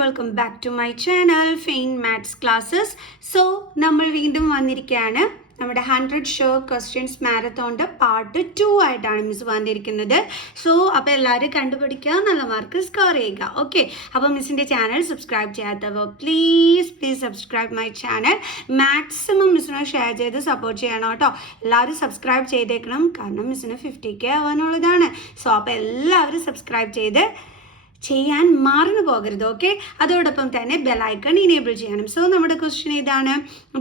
Welcome back to my channel fine maths classes. So നമ്മൾ വീണ്ടും വന്നിരിക്കുകയാണ് നമ്മുടെ 100 ഷോർട്ട് ക്വസ്റ്റ്യൻസ് മാരത്തോണിൻ്റെ പാർട്ട് 2 ആയിട്ടാണ് മിസ് വന്നിരിക്കുന്നത്. സോ അപ്പോൾ എല്ലാവരും കണ്ടുപിടിക്കുക, നല്ല മാർക്ക് സ്കോർ ചെയ്യുക. ഓക്കെ, അപ്പോൾ മിസ്സിൻ്റെ ചാനൽ സബ്സ്ക്രൈബ് ചെയ്യാത്തവർ please subscribe my channel. Maximum മിസ്സിനെ ഷെയർ ചെയ്ത് സപ്പോർട്ട് ചെയ്യണം കേട്ടോ. എല്ലാവരും സബ്സ്ക്രൈബ് ചെയ്തേക്കണം, കാരണം മിസ്സിന് 50K ആവാനുള്ളതാണ്. സോ അപ്പോൾ എല്ലാവരും സബ്സ്ക്രൈബ് ചെയ്യാൻ മറന്നു പോകരുത്. ഓക്കെ, അതോടൊപ്പം തന്നെ ബെലൈക്കൺ ഇനേബിൾ ചെയ്യണം. സോ നമ്മുടെ ക്വസ്റ്റ്യൻ ഇതാണ്: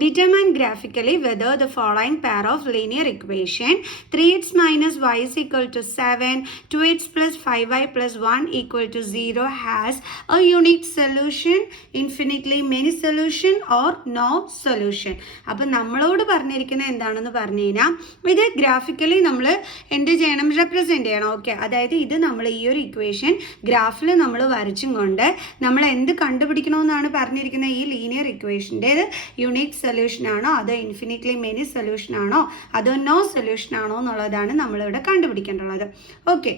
determine graphically whether the following pair of linear equation 3x - y is equal to 7, 2x plus 5y plus 1 equal to 0 has a unique solution, infinitely many solution or no solution. അപ്പം നമ്മളോട് പറഞ്ഞിരിക്കുന്നത് എന്താണെന്ന് പറഞ്ഞു കഴിഞ്ഞാൽ, ഇത് graphically നമ്മൾ എന്ത് ചെയ്യണം, റെപ്രസെൻറ്റ് ചെയ്യണം. ഓക്കെ, അതായത് ഇത് നമ്മൾ ഈ ഒരു ഇക്വേഷൻ ഗ്രാഫിൽ നമ്മൾ വരച്ചും കൊണ്ട് നമ്മൾ എന്ത് കണ്ടുപിടിക്കണമെന്നാണ് പറഞ്ഞിരിക്കുന്നത്. ഈ ലീനിയർ ഇക്വേഷൻ്റെ യുണീക്ക് സൊല്യൂഷൻ ആണോ, അതോ ഇൻഫിനിറ്റ്ലി മെനി സൊല്യൂഷൻ ആണോ, അതോ നോ സൊല്യൂഷൻ ആണോ എന്നുള്ളതാണ് നമ്മളിവിടെ കണ്ടുപിടിക്കേണ്ടുള്ളത്. ഓക്കെ,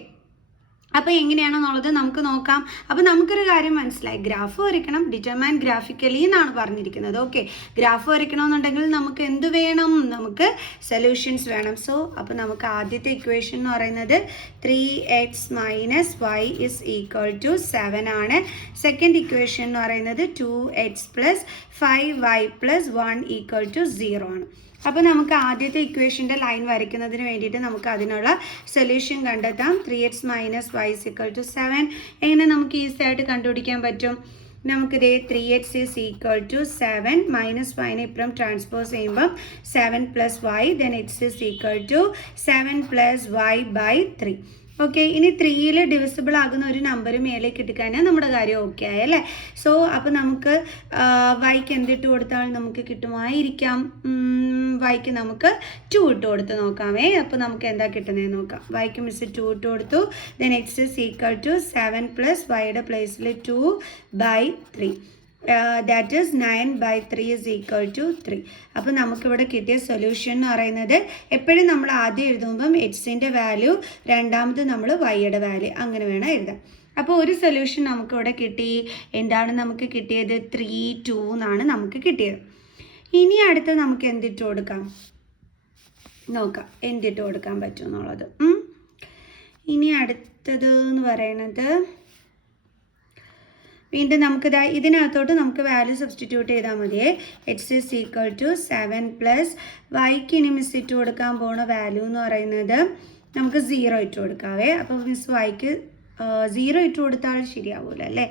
അപ്പോൾ എങ്ങനെയാണെന്നുള്ളത് നമുക്ക് നോക്കാം. അപ്പോൾ നമുക്കൊരു കാര്യം മനസ്സിലായി, ഗ്രാഫ് വരയ്ക്കണം, ഡിറ്റർമൈൻ ഗ്രാഫിക്കലി എന്നാണ് പറഞ്ഞിരിക്കുന്നത്. ഓക്കെ, ഗ്രാഫ് വരയ്ക്കണമെന്നുണ്ടെങ്കിൽ നമുക്ക് എന്ത് വേണം, നമുക്ക് സൊല്യൂഷൻസ് വേണം. സോ അപ്പോൾ നമുക്ക് ആദ്യത്തെ ഇക്വേഷൻ എന്ന് പറയുന്നത് 3x - y is equal to 7 ആണ്. സെക്കൻഡ് ഇക്വേഷൻ എന്ന് പറയുന്നത് 2x plus 5y plus 1 equal to 0 ആണ്. അപ്പോൾ നമുക്ക് ആദ്യത്തെ ഇക്വേഷൻ്റെ ലൈൻ വരയ്ക്കുന്നതിന് വേണ്ടിയിട്ട് നമുക്ക് അതിനുള്ള സൊല്യൂഷൻ കണ്ടെത്താം. 3x - y is equal to 7 എങ്ങനെ നമുക്ക് ഈസി ആയിട്ട് കണ്ടുപിടിക്കാൻ പറ്റും? നമുക്കിതേ 3x is equal to 7 - y ഇപ്പുറം ട്രാൻസ്പോസ് ചെയ്യുമ്പം 7 plus y, then x is equal to 7 plus y by 3. Okay, ഇനി 3യിൽ ഡിവിസിബിൾ ആകുന്ന ഒരു നമ്പർ മേലേക്ക് ഇട്ടിക്കഴിഞ്ഞാൽ നമ്മുടെ കാര്യം ഓക്കെ ആയല്ലേ. സോ അപ്പോൾ നമുക്ക് വൈക്ക് എന്തിട്ട് കൊടുത്താൽ നമുക്ക് കിട്ടുമായിരിക്കാം? വൈക്ക് നമുക്ക് 2 ഇട്ട് കൊടുത്ത് നോക്കാമേ. അപ്പോൾ നമുക്ക് എന്താ കിട്ടുന്നതെന്ന് നോക്കാം. വൈക്ക് മിസ് 2 ഇട്ട് കൊടുത്തു. Then x is equal to 7 plus വൈയുടെ പ്ലേസിൽ 2/3. That is 9/3 is equal to 3. അപ്പോൾ നമുക്കിവിടെ കിട്ടിയ സൊല്യൂഷൻ എന്ന് പറയുന്നത്, എപ്പോഴും നമ്മൾ ആദ്യം എഴുതുമ്പം എക്സിൻ്റെ വാല്യൂ, രണ്ടാമത് നമ്മൾ വൈയുടെ വാല്യൂ, അങ്ങനെ വേണം എഴുതാൻ. അപ്പോൾ ഒരു സൊല്യൂഷൻ നമുക്കിവിടെ കിട്ടി. എന്താണ് നമുക്ക് കിട്ടിയത്? 3, 2 എന്നാണ് നമുക്ക് കിട്ടിയത്. ഇനി അടുത്ത് നമുക്ക് എന്തിട്ട് കൊടുക്കാം നോക്കാം, എന്തിട്ട് കൊടുക്കാൻ പറ്റും എന്നുള്ളത്. ഇനി അടുത്തത് എന്ന് പറയുന്നത്, വീണ്ടും നമുക്ക് ഇതിനകത്തോട്ട് നമുക്ക് വാല്യൂ സബ്സ്റ്റിറ്റ്യൂട്ട് ചെയ്താൽ മതിയേ. X is equal to 7 plus വൈക്ക് ഇനി മിസ് ഇട്ട് കൊടുക്കാൻ പോണ വാല്യൂ എന്ന് പറയുന്നത് നമുക്ക് 0 ഇട്ട് കൊടുക്കാവേ. അപ്പോൾ മിസ് വൈക്ക് 0 ഇട്ട് കൊടുത്താൽ ശരിയാവില്ല അല്ലേ,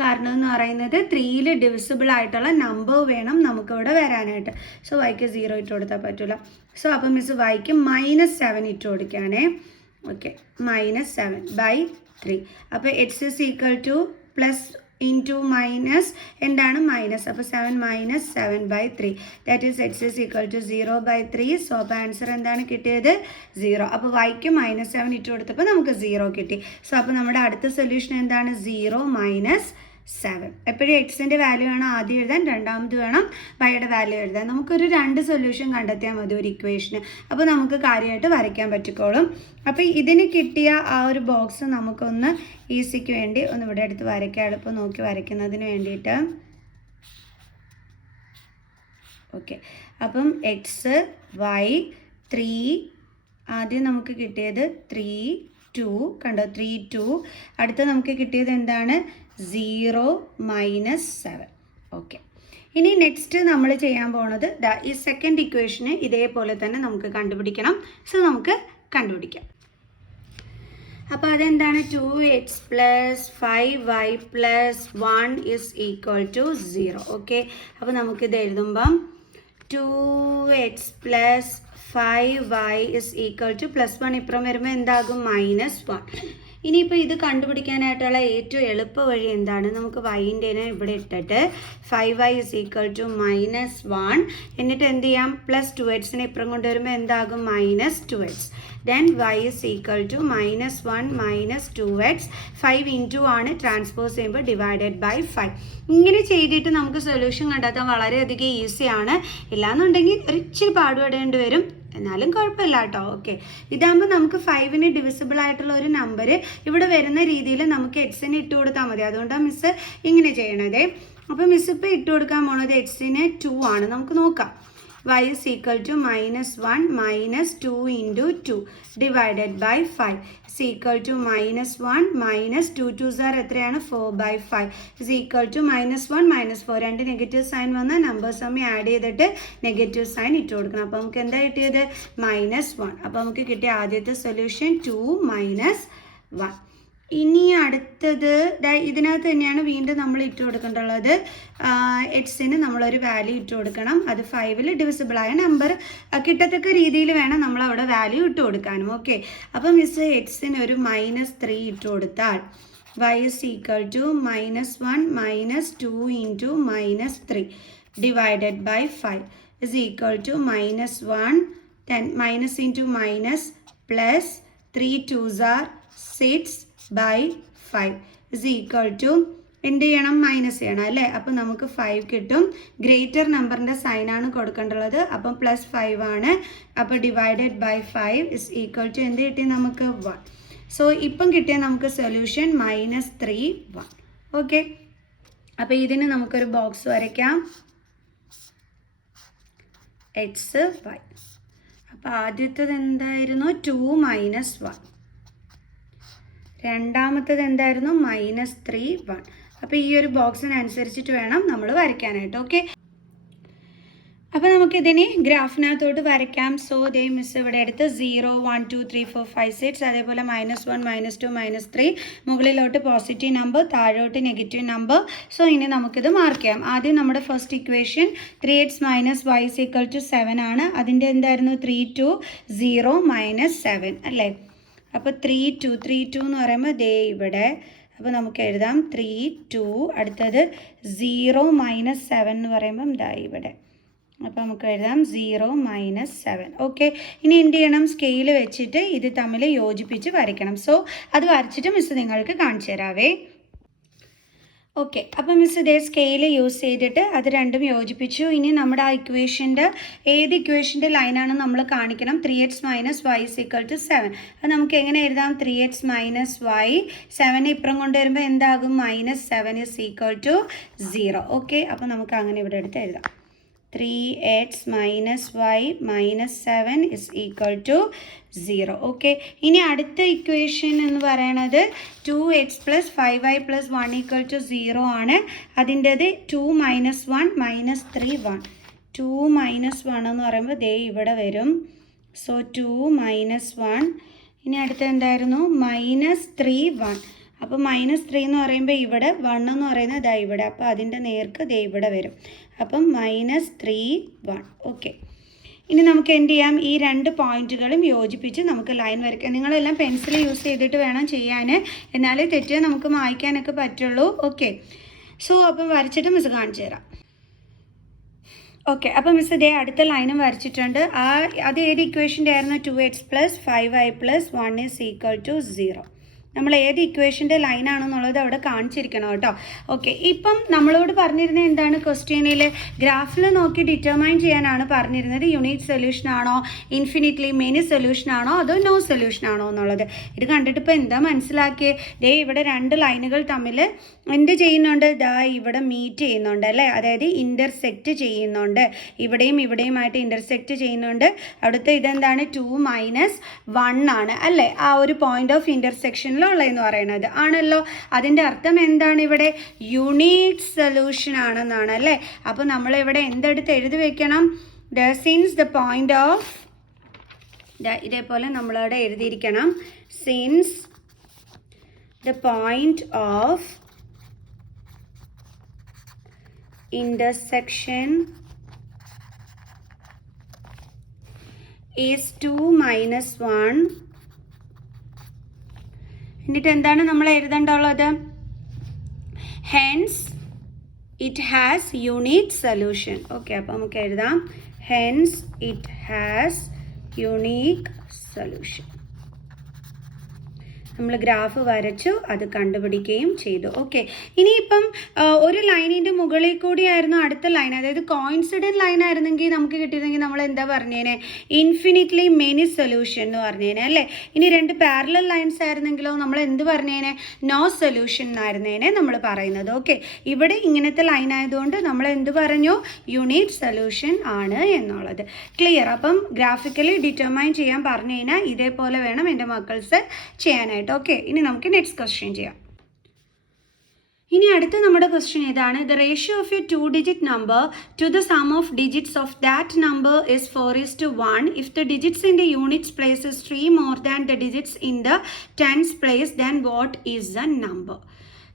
കാരണം എന്ന് പറയുന്നത് 3യിൽ ഡിവിസിബിൾ ആയിട്ടുള്ള നമ്പർ വേണം നമുക്കിവിടെ വരാനായിട്ട്. സോ വൈക്ക് 0 ഇട്ട് കൊടുത്താൽ പറ്റില്ല. സോ അപ്പോൾ മിസ് വൈക്ക് -7 ഇട്ട് കൊടുക്കുകയാണേ. ഓക്കെ, -7/3. അപ്പോൾ x is equal to plus into minus എന്താണ് മൈനസ്. അപ്പോൾ 7 - 7/3 that is x is equal to 0/3. So അപ്പോൾ ആൻസർ എന്താണ് കിട്ടിയത്? 0. അപ്പോൾ വൈക്ക് -7 ഇട്ട് കൊടുത്തപ്പോൾ നമുക്ക് 0 കിട്ടി. സോ അപ്പോൾ നമ്മുടെ അടുത്ത സൊല്യൂഷൻ എന്താണ്? 0 - 7. എപ്പോഴും എക്സിൻ്റെ വാല്യൂ വേണം ആദ്യം എഴുതാൻ, രണ്ടാമത് വേണം വൈയുടെ വാല്യൂ എഴുതാൻ. നമുക്കൊരു 2 സൊല്യൂഷൻ കണ്ടെത്തിയാൽ മതി ഒരു ഇക്വേഷന്. അപ്പോൾ നമുക്ക് കാര്യമായിട്ട് വരയ്ക്കാൻ പറ്റിക്കോളും. അപ്പോൾ ഇതിന് കിട്ടിയ ആ ഒരു ബോക്സ് നമുക്കൊന്ന് ഈസിക്ക് വേണ്ടി ഒന്ന് ഇവിടെ എടുത്ത് വരയ്ക്കാം, എളുപ്പം നോക്കി വരയ്ക്കുന്നതിന് വേണ്ടിയിട്ട്. ഓക്കെ, അപ്പം എക്സ്, വൈ, 3, ആദ്യം നമുക്ക് കിട്ടിയത് 3, 2 കണ്ടോ, 3, 2. അടുത്ത നമുക്ക് കിട്ടിയത് എന്താണ്? 0 - 7. ഓക്കെ, ഇനി നെക്സ്റ്റ് നമ്മൾ ചെയ്യാൻ പോണത് ഈ സെക്കൻഡ് ഇക്വേഷന് ഇതേപോലെ തന്നെ നമുക്ക് കണ്ടുപിടിക്കണം. സോ നമുക്ക് കണ്ടുപിടിക്കാം. അപ്പോൾ അതെന്താണ്? 2x plus 5y plus 1 is equal to 0. Okay, അപ്പോൾ നമുക്കിത് എഴുതുമ്പം 2x plus 5y is equal to +1 ഇപ്പുറം വരുമ്പോൾ എന്താകും? -1. ഇനിയിപ്പോൾ ഇത് കണ്ടുപിടിക്കാനായിട്ടുള്ള ഏറ്റവും എളുപ്പ വഴി എന്താണ്? നമുക്ക് വൈൻ്റെനെ ഇവിടെ ഇട്ടിട്ട് 5y is equal to -1, എന്നിട്ട് എന്ത് ചെയ്യാം? +2xനെ ഇപ്പുറം കൊണ്ടുവരുമ്പോൾ എന്താകും? -2x. then y is equal to -1 - 2x. 5 into ആണ്, ട്രാൻസ്പോസ് ചെയ്യുമ്പോൾ ഡിവൈഡഡ് ബൈ 5. ഇങ്ങനെ ചെയ്തിട്ട് നമുക്ക് സൊല്യൂഷൻ കണ്ടെത്താൻ വളരെയധികം ഈസിയാണ്. ഇല്ലാന്നുണ്ടെങ്കിൽ ഒരു ഇച്ചിരി പാടുപെടേണ്ടി വരും. എന്നാലും കുഴപ്പമില്ല കേട്ടോ. ഓക്കെ, ഇതാകുമ്പോൾ നമുക്ക് 5ന് ഡിവിസിബിൾ ആയിട്ടുള്ള ഒരു നമ്പർ ഇവിടെ വരുന്ന രീതിയിൽ നമുക്ക് എക്സിന് ഇട്ട് കൊടുത്താൽ മതി. അതുകൊണ്ടാണ് മിസ്സ് ഇങ്ങനെ ചെയ്യണത്. അപ്പോൾ മിസ് ഇപ്പോൾ ഇട്ട് കൊടുക്കാൻ പോണത് എക്സിന് 2 ആണ്. നമുക്ക് നോക്കാം. y is equal to -1 minus 2 into 2 divided by 5 is equal to -1 minus 2 2s are എത്രയാണ് 4/5 is equal to -1 -4 രണ്ട് നെഗറ്റീവ് സൈൻ വന്ന നമ്പേഴ്സ് തമ്മിൽ ആഡ് ചെയ്തിട്ട് നെഗറ്റീവ് സൈൻ ഇട്ട് കൊടുക്കണം. അപ്പോൾ നമുക്ക് എന്താ കിട്ടിയത് -1. അപ്പോൾ നമുക്ക് കിട്ടിയ ആദ്യത്തെ സൊല്യൂഷൻ 2 - 1. ഇനി അടുത്തത് ഇതിനകത്ത് തന്നെയാണ് വീണ്ടും നമ്മൾ ഇട്ട് കൊടുക്കേണ്ടുള്ളത്. എക്സിന് നമ്മളൊരു വാല്യൂ ഇട്ട് കൊടുക്കണം. അത് 5ൽ ഡിവിസിബിളായ നമ്പർ കിട്ടത്തക്ക രീതിയിൽ വേണം നമ്മൾ അവിടെ വാല്യൂ ഇട്ട് കൊടുക്കാനും. ഓക്കെ, അപ്പം മിസ് എക്സിന് ഒരു -3 ഇട്ട് കൊടുത്താൽ y is equal to -1 minus 2 into -3 divided by 5 is equal to -1 then minus into minus plus 3 2s are 6/5 is equal to എന്ത് ചെയ്യണം മൈനസ് ചെയ്യണം അല്ലേ. അപ്പം നമുക്ക് 5 കിട്ടും. ഗ്രേറ്റർ നമ്പറിൻ്റെ സൈനാണ് കൊടുക്കേണ്ടുള്ളത്. അപ്പം +5 ആണ്. അപ്പോൾ divided by 5 is equal to എന്ത് കിട്ടി നമുക്ക് 1. സോ ഇപ്പം കിട്ടിയ നമുക്ക് സൊല്യൂഷൻ -3 1. ഓക്കെ, അപ്പോൾ ഇതിന് നമുക്കൊരു ബോക്സ് വരയ്ക്കാം. X y. അപ്പോൾ ആദ്യത്തേത് എന്തായിരുന്നു 2 - 1. രണ്ടാമത്തേത് എന്തായിരുന്നു -3 1. അപ്പോൾ ഈ ഒരു ബോക്സിനനുസരിച്ചിട്ട് വേണം നമ്മൾ വരയ്ക്കാനായിട്ട്. ഓക്കെ, അപ്പോൾ നമുക്കിതിനെ ഗ്രാഫിനകത്തോട്ട് വരയ്ക്കാം. സോ ദേ മിസ് ഇവിടെ എടുത്ത് 0 1 2 3 4 5 6 അതേപോലെ -1 -2 -3 മുകളിലോട്ട് പോസിറ്റീവ് നമ്പർ, താഴോട്ട് നെഗറ്റീവ് നമ്പർ. സോ ഇനി നമുക്കിത് മാർക്ക് ചെയ്യാം. ആദ്യം നമ്മുടെ ഫസ്റ്റ് ഇക്വേഷൻ 3x - y = 7 ആണ്. അതിൻ്റെ എന്തായിരുന്നു 3 2 0 -7 അല്ലേ. അപ്പോൾ 3 2 എന്ന് പറയുമ്പോൾ ദേ ഇവിടെ. അപ്പോൾ നമുക്ക് എഴുതാം 3 2. അടുത്തത് 0 - 7 എന്ന് പറയുമ്പം ദാ ഇവിടെ. അപ്പോൾ നമുക്ക് എഴുതാം 0 - 7. ഓക്കെ, ഇനി എന്ത് ചെയ്യണം, സ്കെയിൽ വെച്ചിട്ട് ഇത് തമ്മിൽ യോജിപ്പിച്ച് വരയ്ക്കണം. സോ അത് വരച്ചിട്ട് മിസ് നിങ്ങൾക്ക് കാണിച്ചു തരാവേ. ഓക്കെ, അപ്പോൾ മിസ് ഇതേ സ്കെയിൽ യൂസ് ചെയ്തിട്ട് അത് രണ്ടും യോജിപ്പിച്ചു. ഇനി നമ്മുടെ ആ ഇക്വേഷൻ്റെ ഏത് ഇക്വേഷൻ്റെ ലൈനാണ് നമ്മൾ കാണിക്കണം. 3x - y = 7. അത് നമുക്ക് എങ്ങനെ എഴുതാം, 3x - y 7 ഇപ്പുറം കൊണ്ടുവരുമ്പോൾ എന്താകും -7 is equal to 0. ഓക്കെ, അപ്പോൾ നമുക്ക് അങ്ങനെ ഇവിടെ എടുത്ത് എഴുതാം. 3x - y -7 is equal to 0. Okay, ഇനി അടുത്ത ഇക്വേഷൻ എന്ന് പറയണത് 2x + 5y + 1 = 0 ആണ്. അതിൻ്റെത് 2 - 1 -3 1. 2 - 1 എന്ന് പറയുമ്പോൾ ദേ ഇവിടെ വരും. സോ 2 - 1. ഇനി അടുത്ത എന്തായിരുന്നു -3 1. അപ്പോൾ -3 എന്ന് പറയുമ്പോൾ ഇവിടെ 1 എന്ന് പറയുന്നത് ദാ ഇവിടെ. അപ്പോൾ അതിൻ്റെ നേർക്ക് ദേ ഇവിടെ വരും. അപ്പം -3 1. ഓക്കെ, ഇനി നമുക്ക് എന്ത് ചെയ്യാം, ഈ രണ്ട് പോയിന്റുകളും യോജിപ്പിച്ച് നമുക്ക് ലൈൻ വരയ്ക്കാം. നിങ്ങളെല്ലാം പെൻസിൽ യൂസ് ചെയ്തിട്ട് വേണം ചെയ്യാൻ, എന്നാലേ തെറ്റ് നമുക്ക് മായ്ക്കാനൊക്കെ പറ്റുള്ളൂ. ഓക്കെ, സോ അപ്പം വരച്ചിട്ട് മിസ് കാണിച്ചു തരാം. ഓക്കെ, അപ്പോൾ മിസ് ഇതേ അടുത്ത ലൈനും വരച്ചിട്ടുണ്ട്. അത് ഏത് ഇക്വേഷൻ്റെ ആയിരുന്നു, 2x + 5y + 1 = 0. നമ്മൾ ഏത് ഇക്വേഷൻ്റെ ലൈനാണെന്നുള്ളത് അവിടെ കാണിച്ചിരിക്കണം കേട്ടോ. ഓക്കെ, ഇപ്പം നമ്മളോട് പറഞ്ഞിരുന്നത് എന്താണ്, ക്വസ്റ്റ്യനിൽ ഗ്രാഫിൽ നോക്കി ഡിറ്റർമൈൻ ചെയ്യാനാണ് പറഞ്ഞിരുന്നത്. യൂണിറ്റ് സൊല്യൂഷൻ ആണോ, ഇൻഫിനിറ്റ്ലി മെനി സൊല്യൂഷൻ ആണോ, അതോ നോ സൊല്യൂഷൻ ആണോ എന്നുള്ളത്. ഇത് കണ്ടിട്ട് ഇപ്പോൾ എന്താ മനസ്സിലാക്കിയത്, ദേ ഇവിടെ രണ്ട് ലൈനുകൾ തമ്മിൽ എന്ത് ചെയ്യുന്നുണ്ട്, ദാ ഇവിടെ മീറ്റ് ചെയ്യുന്നുണ്ട് അല്ലേ. അതായത് ഇൻ്റർസെക്റ്റ് ചെയ്യുന്നുണ്ട്. ഇവിടെയും ഇവിടെയുമായിട്ട് ഇൻ്റർസെക്റ്റ് ചെയ്യുന്നുണ്ട്. അവിടുത്തെ ഇതെന്താണ് 2 - 1 ആണ് അല്ലേ, ആ ഒരു പോയിന്റ് ഓഫ് ഇൻ്റർസെക്ഷനിൽ ഉള്ളതെന്ന് പറയുന്നത് ആണല്ലോ. അതിൻ്റെ അർത്ഥം എന്താണ്, ഇവിടെ യൂണിറ്റ് സൊല്യൂഷൻ ആണെന്നാണ് അല്ലേ. അപ്പോൾ നമ്മൾ ഇവിടെ എന്തെടുത്ത് എഴുതി വെക്കണം, സിൻസ് ദ പോയിന്റ് ഓഫ്, ഇതേപോലെ നമ്മളവിടെ എഴുതിയിരിക്കണം, since the point of intersection is 2 - 1. എന്നിട്ട് എന്താണ് നമ്മൾ എഴുതേണ്ടുള്ളത്, hence it has unit solution. ഓക്കെ, അപ്പോൾ നമുക്ക് എഴുതാം hence it has unique solution. നമ്മൾ ഗ്രാഫ് വരച്ചു, അത് കണ്ടുപിടിക്കുകയും ചെയ്തു. ഓക്കെ, ഇനിയിപ്പം ഒരു ലൈനിൻ്റെ മുകളിൽ കൂടിയായിരുന്നു അടുത്ത ലൈൻ, അതായത് കോയിൻസിഡൻറ്റ് ലൈൻ ആയിരുന്നെങ്കിൽ നമുക്ക് കിട്ടിയിരുന്നെങ്കിൽ നമ്മൾ എന്താ പറഞ്ഞേനെ, ഇൻഫിനിറ്റ്ലി മെനി സൊല്യൂഷൻ എന്ന് പറഞ്ഞേനെ അല്ലേ. ഇനി രണ്ട് പാരലൽ ലൈൻസ് ആയിരുന്നെങ്കിലോ നമ്മൾ എന്ത് പറഞ്ഞേനെ, നോ സൊല്യൂഷൻ എന്നായിരുന്നേനെ നമ്മൾ പറയുന്നത്. ഓക്കെ, ഇവിടെ ഇങ്ങനത്തെ ലൈൻ ആയതുകൊണ്ട് നമ്മൾ എന്ത് പറഞ്ഞു, യൂണിറ്റ് സൊല്യൂഷൻ ആണ് എന്നുള്ളത് ക്ലിയർ. അപ്പം ഗ്രാഫിക്കലി ഡിറ്റർമൈൻ ചെയ്യാൻ പറഞ്ഞു കഴിഞ്ഞാൽ ഇതേപോലെ വേണം എൻ്റെ മക്കൾസ് ചെയ്യാനായിട്ട്. ഓക്കെ, ഇനി നമുക്ക് നെക്സ്റ്റ് ക്വസ്റ്റ്യൻ ചെയ്യാം. ഇനി അടുത്ത നമ്മുടെ ക്വസ്റ്റ്യൻ ഏതാണ്, the ratio of A 2-digit number two the sum of digits of that number is 4:1 if the digits in the units place is 3 more than the digits in the tens place, then what is the number?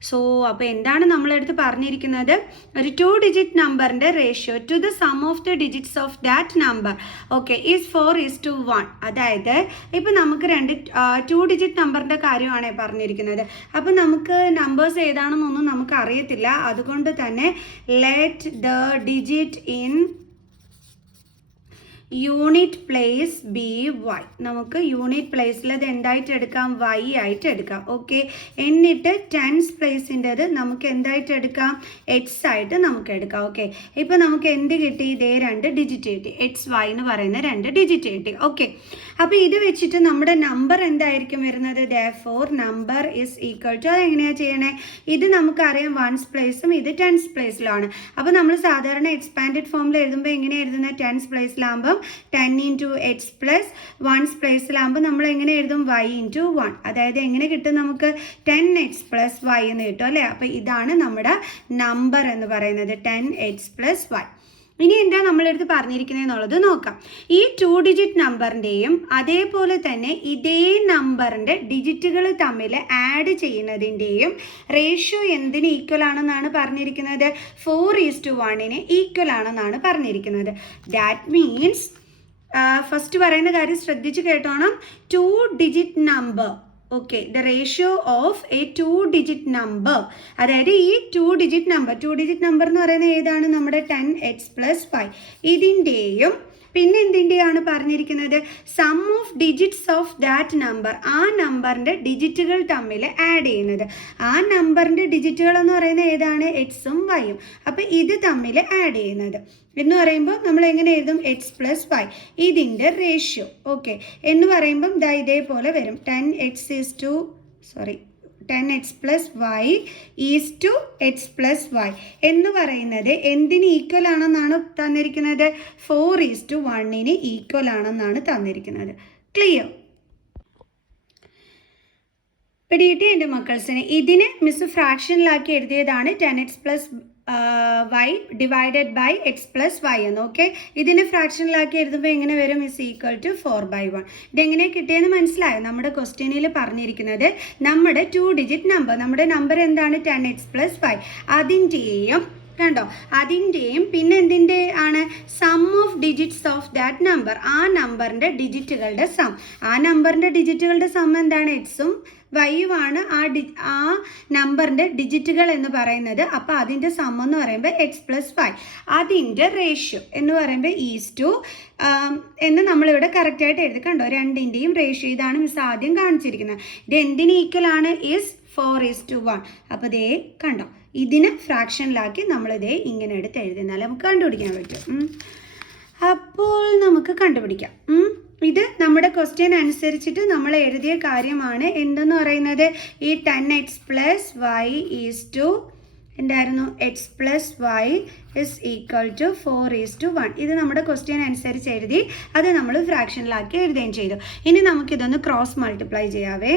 So അപ്പോൾ എന്താണ് നമ്മളെടുത്ത് പറഞ്ഞിരിക്കുന്നത്, ഒരു 2-digit നമ്പറിൻ്റെ ratio two the sum of the digits of that number okay is 4:1. അതായത് ഇപ്പം നമുക്ക് 2-digit നമ്പറിൻ്റെ കാര്യമാണ് പറഞ്ഞിരിക്കുന്നത്. അപ്പം നമുക്ക് നമ്പേഴ്സ് ഏതാണെന്നൊന്നും നമുക്ക് അറിയത്തില്ല, അതുകൊണ്ട് തന്നെ let the digit in unit place be y. നമുക്ക് യൂണിറ്റ് പ്ലേസിൽ അത് എന്തായിട്ട് എടുക്കാം, വൈ ആയിട്ട് എടുക്കാം. ഓക്കെ, എന്നിട്ട് ടെൻസ് പ്ലേസിൻ്റെത് നമുക്ക് എന്തായിട്ട് എടുക്കാം, എക്സ് ആയിട്ട് നമുക്ക് എടുക്കാം. ഓക്കെ, ഇപ്പോൾ നമുക്ക് എന്ത് കിട്ടി, ഇതേ 2 ഡിജിറ്റ് കിട്ടി, എക്സ് വൈ എന്ന് പറയുന്ന 2 ഡിജിറ്റ് കിട്ടി. ഓക്കെ, അപ്പോൾ ഇത് വെച്ചിട്ട് നമ്മുടെ നമ്പർ എന്തായിരിക്കും വരുന്നത്, therefore number is equal to, അതെങ്ങനെയാണ് ചെയ്യണേ, ഇത് നമുക്കറിയാം വൺസ് പ്ലേസും ഇത് ടെൻസ് പ്ലേസിലാണ്. അപ്പോൾ നമ്മൾ സാധാരണ എക്സ്പാൻഡഡ് ഫോമിൽ എഴുതുമ്പോൾ എങ്ങനെ എഴുതുന്നത്, ടെൻസ് പ്ലേസിലാകുമ്പോൾ 10 into x പ്ലസ് വൺസ് പ്ലേസിലാകുമ്പോൾ നമ്മൾ എങ്ങനെ എഴുതും, y into 1. അതായത് എങ്ങനെ കിട്ടും നമുക്ക് 10x പ്ലസ് y എന്ന് കിട്ടും അല്ലേ. അപ്പോൾ ഇതാണ് നമ്മുടെ നമ്പർ എന്ന് പറയുന്നത് 10x പ്ലസ് y. ഇനി എന്താ നമ്മളെടുത്ത് പറഞ്ഞിരിക്കുന്നത് എന്നുള്ളത് നോക്കാം. ഈ 2-digit നമ്പറിൻ്റെയും അതേപോലെ തന്നെ ഇതേ നമ്പറിൻ്റെ ഡിജിറ്റുകൾ തമ്മിൽ ആഡ് ചെയ്യുന്നതിൻ്റെയും റേഷ്യോ എന്തിന് ഈക്വൽ ആണെന്നാണ് പറഞ്ഞിരിക്കുന്നത്, 4:1 ഈക്വൽ ആണെന്നാണ് പറഞ്ഞിരിക്കുന്നത്. ദാറ്റ് മീൻസ് ഫസ്റ്റ് പറയുന്ന കാര്യം ശ്രദ്ധിച്ച് കേട്ടോണം, 2-digit number okay, the ratio of A 2-digit number, അതായത് ഈ 2-digit നമ്പർ എന്ന് പറയുന്നത് ഏതാണ്, നമ്മുടെ 10x പ്ലസ് 5 ഇതിൻ്റെയും പിന്നെ എന്തിൻ്റെയാണ് പറഞ്ഞിരിക്കുന്നത്, sum of digits of that number, ആ നമ്പറിൻ്റെ ഡിജിറ്റുകൾ തമ്മിൽ ആഡ് ചെയ്യുന്നത്. ആ നമ്പറിൻ്റെ ഡിജിറ്റുകൾ എന്ന് പറയുന്നത് ഏതാണ്, എക്സും വൈയും. അപ്പോൾ ഇത് തമ്മിൽ ആഡ് ചെയ്യുന്നത് എന്ന് പറയുമ്പോൾ നമ്മൾ എങ്ങനെ എഴുതും, എക്സ് പ്ലസ് വൈ ഇതിൻ്റെ റേഷ്യോ ഓക്കെ എന്ന് പറയുമ്പം ഇതേപോലെ വരും, 10x plus y is to x plus y എന്ന് പറയുന്നത് എന്തിന് ഈക്വൽ ആണെന്നാണ് തന്നിരിക്കുന്നത്, 4:1 ഈക്വൽ ആണെന്നാണ് തന്നിരിക്കുന്നത്. ക്ലിയർ? പിടികിട്ടി എൻ്റെ മക്കൾസിന്? ഇതിനെ മിസ് ഫ്രാക്ഷനിലാക്കി എഴുതിയതാണ് 10x plus y divided by x plus y എന്ന്. ഓക്കെ, ഇതിനെ ഫ്രാക്ഷനിലാക്കി എഴുതുമ്പോൾ എങ്ങനെ വരും, ഇസ് ഈക്വൽ ടു 4/1. ഇതെങ്ങനെ കിട്ടിയെന്ന് മനസ്സിലായോ? നമ്മുടെ ക്വസ്റ്റ്യനിൽ പറഞ്ഞിരിക്കുന്നത് നമ്മുടെ 2-digit നമ്പർ, നമ്മുടെ നമ്പർ എന്താണ്, 10x പ്ലസ് വൈ, അതിൻ്റെയും കണ്ടോ, അതിൻ്റെയും പിന്നെ എന്തിൻ്റെ ആണ്, sum of digits of that number, ആ നമ്പറിൻ്റെ ഡിജിറ്റുകളുടെ സം. ആ നമ്പറിൻ്റെ ഡിജിറ്റുകളുടെ സം എന്താണ്, എക്സും വൈയുമാണ് ആ നമ്പറിൻ്റെ ഡിജിറ്റുകൾ എന്ന് പറയുന്നത്. അപ്പോൾ അതിൻ്റെ സം എന്ന് പറയുമ്പോൾ എക്സ് പ്ലസ് വൈ, അതിൻ്റെ റേഷ്യോ എന്ന് പറയുമ്പോൾ ഈസ് ടു എന്ന് നമ്മളിവിടെ കറക്റ്റായിട്ട് എഴുതി. കണ്ടോ, രണ്ടിൻ്റെയും റേഷ്യോ ഇതാണ് മിസ് ആദ്യം കാണിച്ചിരിക്കുന്നത്. ഇത് എന്തിന് ഈക്വൽ ആണ്, ഈസ് 4:1. അപ്പോൾ ഇതേ കണ്ടോ, ഇതിനെ ഫ്രാക്ഷനിലാക്കി നമ്മളിതേ ഇങ്ങനെ എടുത്ത് എഴുതുന്നാൽ നമുക്ക് കണ്ടുപിടിക്കാൻ പറ്റും. അപ്പോൾ നമുക്ക് കണ്ടുപിടിക്കാം. ഇത് നമ്മുടെ ക്വസ്റ്റ്യൻ അനുസരിച്ചിട്ട് നമ്മൾ എഴുതിയ കാര്യമാണ്. എന്തെന്ന് പറയുന്നത്, ഈ 10x plus y is to എന്തായിരുന്നു, x plus y is equal to 4:1. ഇത് നമ്മുടെ ക്വസ്റ്റ്യൻ അനുസരിച്ച് എഴുതി, അത് നമ്മൾ ഫ്രാക്ഷനിലാക്കി എഴുതുകയും ചെയ്തു. ഇനി നമുക്കിതൊന്ന് ക്രോസ് മൾട്ടിപ്ലൈ ചെയ്യാവേ.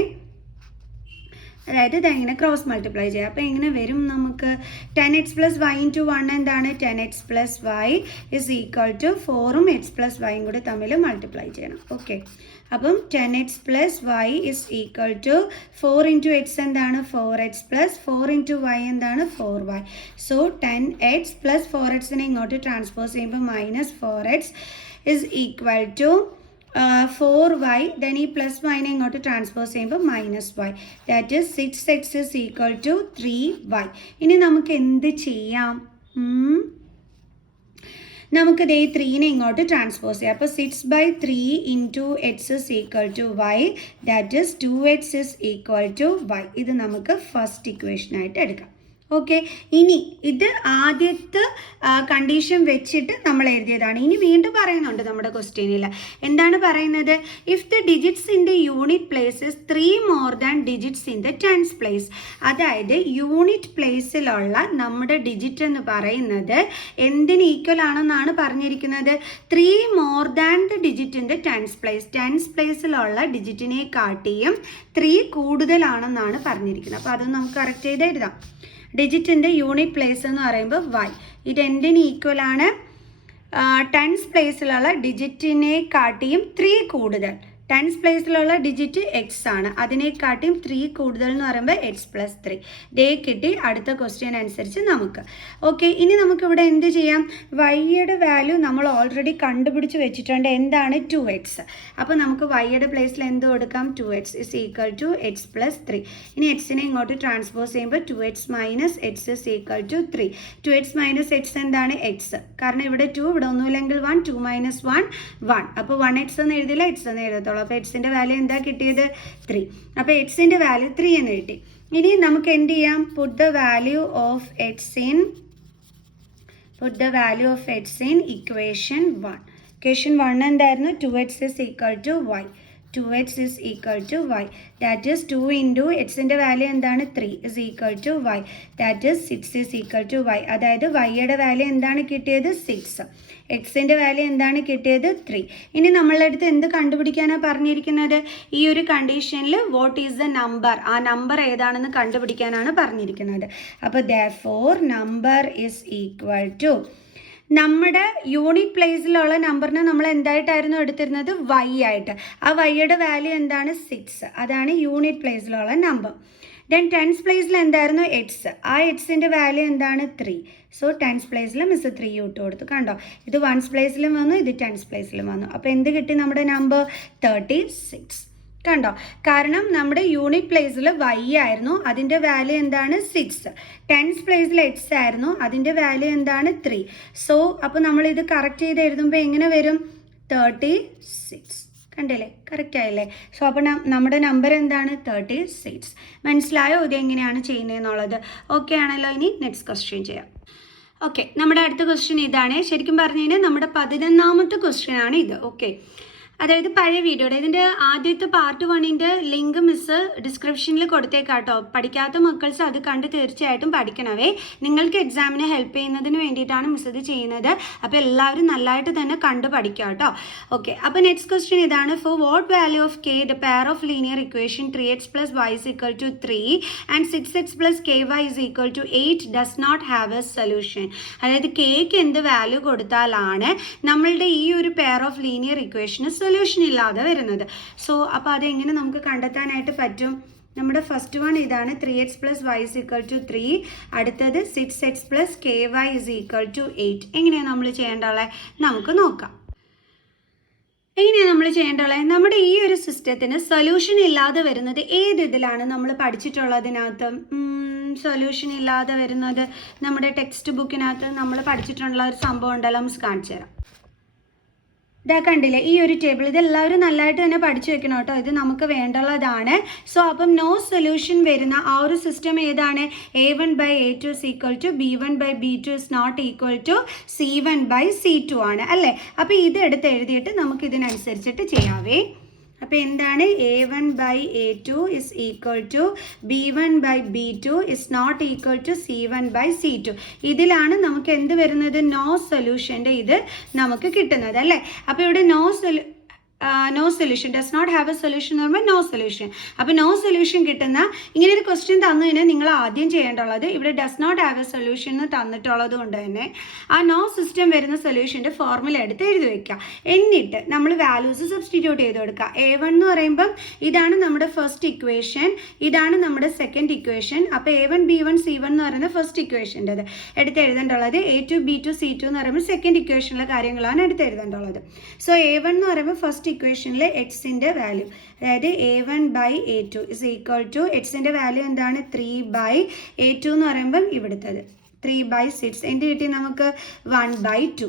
അതായത് ഇതെങ്ങനെ ക്രോസ് മൾട്ടിപ്ലൈ ചെയ്യാം. അപ്പോൾ എങ്ങനെ വരും, നമുക്ക് 10x പ്ലസ് വൈ ഇൻറ്റു 1 എന്താണ്, 10x plus y is equal to 4ഉം എക്സ് പ്ലസ് വൈയും കൂടി തമ്മിൽ മൾട്ടിപ്ലൈ ചെയ്യണം. ഓക്കെ, അപ്പം 10x plus y is equal to 4 into x എന്താണ്, 4x പ്ലസ് 4 ഇൻറ്റു വൈ എന്താണ്, 4y. സോ 10x പ്ലസ് 4xനെ ഇങ്ങോട്ട് ട്രാൻസ്പോസ് ചെയ്യുമ്പോൾ -4x is equal to 4y, then ഈ പ്ലസ് വൈനെ ഇങ്ങോട്ട് ട്രാൻസ്പോസ് ചെയ്യുമ്പോൾ -y, that is 6x is equal to 3y. ഇനി നമുക്ക് എന്ത് ചെയ്യാം, നമുക്കിത് ഈ 3നെ ഇങ്ങോട്ട് ട്രാൻസ്പോസ് ചെയ്യാം. അപ്പോൾ 6/3 into x is equal to y, that is 2x is equal to y. ഇത് നമുക്ക് ഫസ്റ്റ് ഇക്വേഷനായിട്ട് എടുക്കാം. ഓക്കെ, ഇനി ഇത് ആദ്യത്തെ കണ്ടീഷൻ വെച്ചിട്ട് നമ്മൾ എഴുതിയതാണ്. ഇനി വീണ്ടും പറയുന്നുണ്ട് നമ്മുടെ ക്വസ്റ്റ്യനിൽ. എന്താണ് പറയുന്നത്? If the digits in the unit places 3 more than digits in the tens place. അതായത് യൂണിറ്റ് പ്ലേസിലുള്ള നമ്മുടെ ഡിജിറ്റ് എന്ന് പറയുന്നത് എന്തിന് ഈക്വൽ ആണെന്നാണ് പറഞ്ഞിരിക്കുന്നത്? 3 more than the digit in the tens place. Tens പ്ലേസിലുള്ള ഡിജിറ്റിനെ കാട്ടിയും 3 കൂടുതലാണെന്നാണ് പറഞ്ഞിരിക്കുന്നത്. അപ്പോൾ അത് നമുക്ക് കറക്റ്റ് ചെയ്ത് എഴുതാം. ഡിജിറ്റിൻ്റെ യൂണിറ്റ് പ്ലേസ് എന്ന് പറയുമ്പോൾ y. ഇത് എന്തിന് ഈക്വൽ ആണ്? ടെൻസ് പ്ലേസിലുള്ള ഡിജിറ്റിനെ കാട്ടിയും 3 കൂടുതൽ. ടെൻസ് പ്ലേസിലുള്ള ഡിജിറ്റ് എക്സ് ആണ്, അതിനെക്കാട്ടിയും 3 കൂടുതൽ എന്ന് പറയുമ്പോൾ x+3. ഡേ കിട്ടി. അടുത്ത ക്വസ്റ്റ്യൻ അനുസരിച്ച് നമുക്ക് ഓക്കെ. ഇനി നമുക്കിവിടെ എന്ത് ചെയ്യാം? വൈയുടെ വാല്യൂ നമ്മൾ ഓൾറെഡി കണ്ടുപിടിച്ച് വെച്ചിട്ടുണ്ട്. എന്താണ്? 2x. അപ്പോൾ നമുക്ക് വൈയുടെ പ്ലേസിൽ എന്ത് കൊടുക്കാം? 2x is equal to x+3. ഇനി എക്സിനെ ഇങ്ങോട്ട് ട്രാൻസ്പോസ് ചെയ്യുമ്പോൾ 2x - x is equal to 3. 2x - x എന്താണ്? x. കാരണം ഇവിടെ 2, ഇവിടെ ഒന്നുമില്ലെങ്കിൽ 1, 2 - 1 1. അപ്പോൾ 1x എന്ന് എഴുതില്ല, x എന്ന് എഴുതത്തുള്ളൂ. അപ്പോൾ എക്സിൻ്റെ വാല്യൂ എന്താ കിട്ടിയത്? 3. അപ്പോൾ എക്സിൻ്റെ വാല്യൂ 3 എന്ന് കിട്ടി. ഇനി നമുക്ക് എന്ത് ചെയ്യാം? Put the value of X in equation 1. Equation 1 എന്തായിരുന്നു? 2x is equal to y. 2x is equal to y. That is 2 into xൻ്റെ value എന്താണ്? 3 is equal to y. That is 6 is equal to y. അതായത് വൈയുടെ value എന്താണ് കിട്ടിയത്? 6. എക്സിൻ്റെ value എന്താണ് കിട്ടിയത്? 3. ഇനി നമ്മളുടെ അടുത്ത് എന്ത് കണ്ടുപിടിക്കാനാണ് പറഞ്ഞിരിക്കുന്നത്? ഈ ഒരു കണ്ടീഷനിൽ വാട്ട് ഈസ് ദ നമ്പർ, ആ നമ്പർ ഏതാണെന്ന് കണ്ടുപിടിക്കാനാണ് പറഞ്ഞിരിക്കുന്നത്. അപ്പോൾ therefore number is equal to, നമ്മുടെ യൂണിറ്റ് പ്ലേസിലുള്ള നമ്പറിനെ നമ്മൾ എന്തായിട്ടായിരുന്നു എടുത്തിരുന്നത്? y ആയിട്ട്. ആ വൈയുടെ വാല്യൂ എന്താണ്? 6. അതാണ് യൂണിറ്റ് പ്ലേസിലുള്ള നമ്പർ. ദെൻ ടെൻസ് പ്ലേസിൽ എന്തായിരുന്നു? എക്സ്. ആ എക്സിൻ്റെ വാല്യൂ എന്താണ്? 3. സോ ടെൻസ് പ്ലേസിൽ മിസ് 3 ഇട്ട് കൊടുത്തു. കണ്ടോ? ഇത് വൺസ് പ്ലേസിലും വന്നു, ഇത് ടെൻസ് പ്ലേസിലും വന്നു. അപ്പോൾ എന്ത് കിട്ടി നമ്മുടെ നമ്പർ? 36. കണ്ടോ? കാരണം നമ്മുടെ യൂണിറ്റ് പ്ലേസിൽ y ആയിരുന്നു, അതിൻ്റെ വാല്യൂ എന്താണ്? 6. ടെൻസ് പ്ലേസിൽ എക്സ് ആയിരുന്നു, അതിൻ്റെ വാല്യൂ എന്താണ്? 3. സോ അപ്പോൾ നമ്മളിത് കറക്റ്റ് ചെയ്ത് എഴുതുമ്പോൾ എങ്ങനെ വരും? 36. കണ്ടില്ലേ? കറക്റ്റ് ആയില്ലേ? സോ അപ്പോൾ നമ്മുടെ നമ്പർ എന്താണ്? 36. മനസ്സിലായോ ഇത് എങ്ങനെയാണ് ചെയ്യുന്നതെന്നുള്ളത്? ഓക്കെ ആണല്ലോ? ഇനി നെക്സ്റ്റ് ക്വസ്റ്റ്യൻ ചെയ്യാം. ഓക്കെ, നമ്മുടെ അടുത്ത ക്വസ്റ്റ്യൻ ഇതാണ്. ശരിക്കും പറഞ്ഞു കഴിഞ്ഞാൽ നമ്മുടെ 11ാമത്തെ ക്വസ്റ്റ്യൻ ആണ് ഇത്. ഓക്കെ, അതായത് പഴയ വീഡിയോയുടെ ഇതിൻ്റെ ആദ്യത്തെ പാർട്ട് 1ൻ്റെ ലിങ്ക് മിസ് ഡിസ്ക്രിപ്ഷനിൽ കൊടുത്തേക്കാട്ടോ. പഠിക്കാത്ത മക്കൾസ് അത് കണ്ട് തീർച്ചയായിട്ടും പഠിക്കണവേ. നിങ്ങൾക്ക് എക്സാമിന് ഹെൽപ്പ് ചെയ്യുന്നതിന് വേണ്ടിയിട്ടാണ് മിസ് ഇത് ചെയ്യുന്നത്. അപ്പോൾ എല്ലാവരും നല്ലതായിട്ട് തന്നെ കണ്ട് പഠിക്കുക കേട്ടോ. ഓക്കെ, അപ്പോൾ നെക്സ്റ്റ് ക്വസ്റ്റ്യൻ ഇതാണ്. For what value of k the pair of linear equation 3x + y is equal to 3 and 6x + ky is equal to 8 does not have a solution. അതായത് കെക്ക് എന്ത് വാല്യൂ കൊടുത്താലാണ് നമ്മളുടെ ഈ ഒരു പെയർ ഓഫ് ലീനിയർ ഇക്വേഷന് സൊല്യൂഷൻ ഇല്ലാതെ വരുന്നത്? So അപ്പോൾ അതെങ്ങനെ നമുക്ക് കണ്ടെത്താനായിട്ട് പറ്റും? നമ്മുടെ ഫസ്റ്റ് വൺ ഇതാണ്, 3x + y is equal to 3. അടുത്തത് 6x + ky is equal to 8. എങ്ങനെയാണ് നമ്മൾ ചെയ്യേണ്ടത്? നമുക്ക് നോക്കാം. എങ്ങനെയാണ് നമ്മൾ ചെയ്യേണ്ടത്? നമ്മുടെ ഈ ഒരു സിസ്റ്റത്തിന് സൊല്യൂഷൻ ഇല്ലാതെ വരുന്നത് ഏത് ഇതിലാണ് നമ്മൾ പഠിച്ചിട്ടുള്ളതിനകത്ത്? സൊല്യൂഷൻ ഇല്ലാതെ വരുന്നത് നമ്മുടെ ടെക്സ്റ്റ് ബുക്കിനകത്ത് നമ്മൾ പഠിച്ചിട്ടുള്ള ഒരു സംഭവം ഉണ്ടല്ലോ, നമുക്ക് കാണിച്ചു തരാം. ഇതാ കണ്ടില്ലേ ഈ ഒരു ടേബിൾ? ഇതെല്ലാവരും നല്ലതായിട്ട് തന്നെ പഠിച്ചു വെക്കണം കേട്ടോ, ഇത് നമുക്ക് വേണ്ടുള്ളതാണ്. സോ അപ്പം നോ സൊല്യൂഷൻ വരുന്ന ആ ഒരു സിസ്റ്റം ഏതാണ്? a1/a2 is equal to b1/b2 is not equal to c1/c2 ആണ് അല്ലേ? അപ്പോൾ ഇത് എടുത്ത് എഴുതിയിട്ട് നമുക്ക് ഇതിനനുസരിച്ചിട്ട് ചെയ്യാവേ. അപ്പോൾ എന്താണ്? a1/a2 is equal to b1/b2 is not equal to c1/c2. ഇതിലാണ് നമുക്ക് എന്ത് വരുന്നത്? നോ സൊല്യൂഷൻ്റെ ഇത് നമുക്ക് കിട്ടുന്നത് അല്ലേ? അപ്പോൾ ഇവിടെ no solution, does not have a solution എന്ന് പറയുമ്പോൾ നോ സൊല്യൂഷൻ. അപ്പോൾ നോ സൊല്യൂഷൻ കിട്ടുന്ന ഇങ്ങനെ ഒരു ക്വസ്റ്റ്യൻ തന്നു കഴിഞ്ഞാൽ നിങ്ങൾ ആദ്യം ചെയ്യേണ്ടുള്ളത് ഇവിടെ does not have a solution എന്ന് തന്നിട്ടുള്ളത് കൊണ്ട് തന്നെ ആ നോ സിസ്റ്റം വരുന്ന സൊല്യൂഷൻ്റെ ഫോർമുല എടുത്ത് എഴുതി വയ്ക്കുക. എന്നിട്ട് നമ്മൾ വാല്യൂസ് സബ്സ്റ്റിറ്റ്യൂട്ട് ചെയ്ത് കൊടുക്കുക. a1 എന്ന് പറയുമ്പം ഇതാണ് നമ്മുടെ ഫസ്റ്റ് ഇക്വേഷൻ, ഇതാണ് നമ്മുടെ സെക്കൻഡ് ഇക്വേഷൻ. അപ്പോൾ a1 b1 c1 എന്ന് പറയുന്ന ഫസ്റ്റ് ഇക്വേഷൻ്റെത് എടുത്ത് എഴുതേണ്ടുള്ളത്. a2 b2 c2 എന്ന് പറയുമ്പോൾ സെക്കൻഡ് ഇക്വേഷനിലെ കാര്യങ്ങളാണ് എടുത്ത് എഴുതേണ്ടുള്ളത്. സോ a1 എന്ന് പറയുമ്പോൾ ഫസ്റ്റ് ഇക്വേഷനിൽ എക്സിൻ്റെ വാല്യൂ, അതായത് a1/a2 is equal to എക്സിൻ്റെ വാല്യൂ എന്താണ്? 3/a2 എന്ന് പറയുമ്പം ഇവിടുത്തത് 3/6. എന്ത് കിട്ടി നമുക്ക്? 1/2.